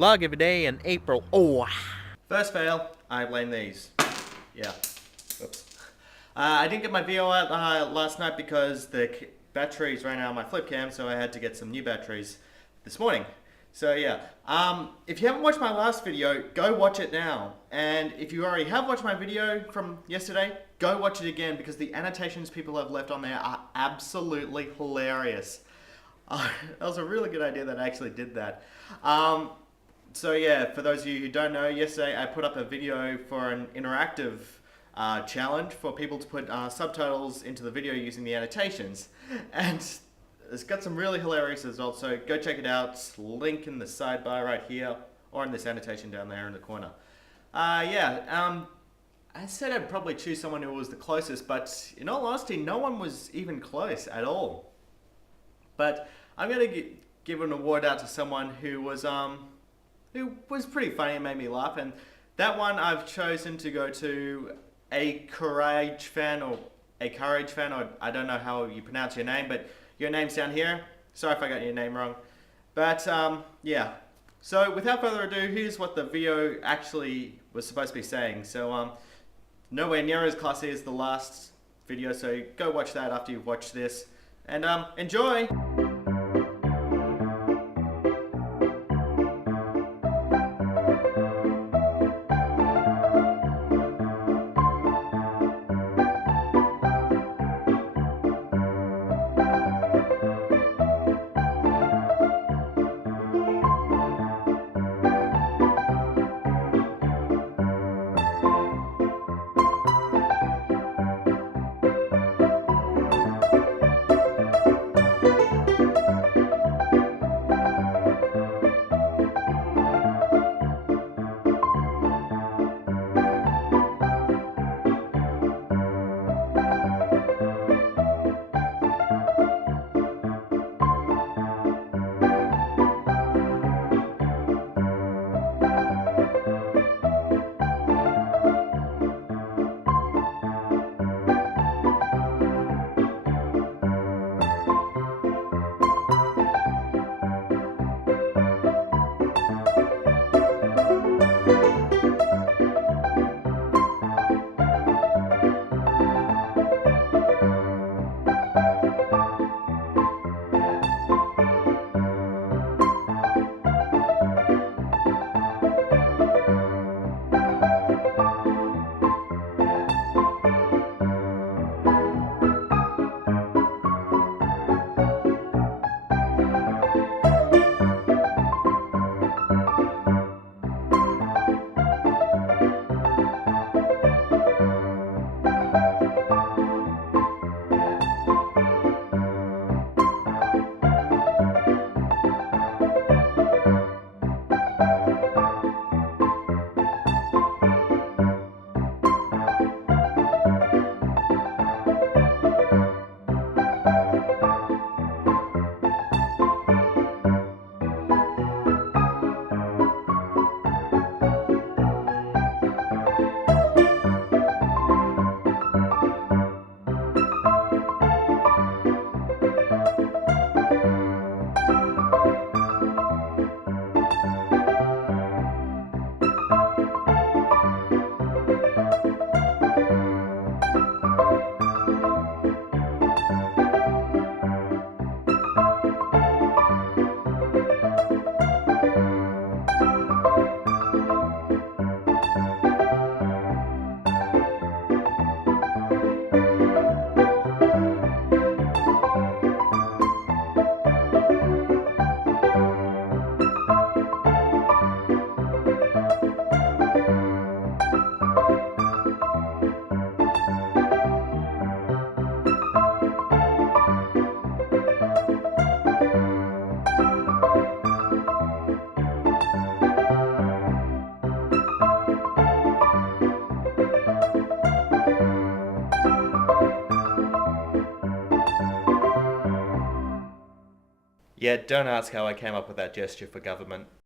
Vlog every day in April. Oh. First fail, I blame these. Yeah. Oops. I didn't get my video out last night because the batteries ran out of my flipcam, so I had to get some new batteries this morning. So yeah, if you haven't watched my last video, go watch it now. And if you already have watched my video from yesterday, go watch it again because the annotations people have left on there are absolutely hilarious. That was a really good idea that I actually did that. So yeah, for those of you who don't know, yesterday I put up a video for an interactive challenge for people to put subtitles into the video using the annotations. And it's got some really hilarious results, so go check it out. Link in the sidebar right here, or in this annotation down there in the corner. I said I'd probably choose someone who was the closest, but in all honesty, no one was even close at all. But I'm going to give an award out to someone who was pretty funny and made me laugh, and that one I've chosen to go to a Courage fan, or I don't know how you pronounce your name, but your name's down here. Sorry if I got your name wrong. But yeah. So without further ado, here's what the video actually was supposed to be saying. So nowhere near as classy as the last video, so go watch that after you've watched this. And enjoy! Yeah, don't ask how I came up with that gesture for government.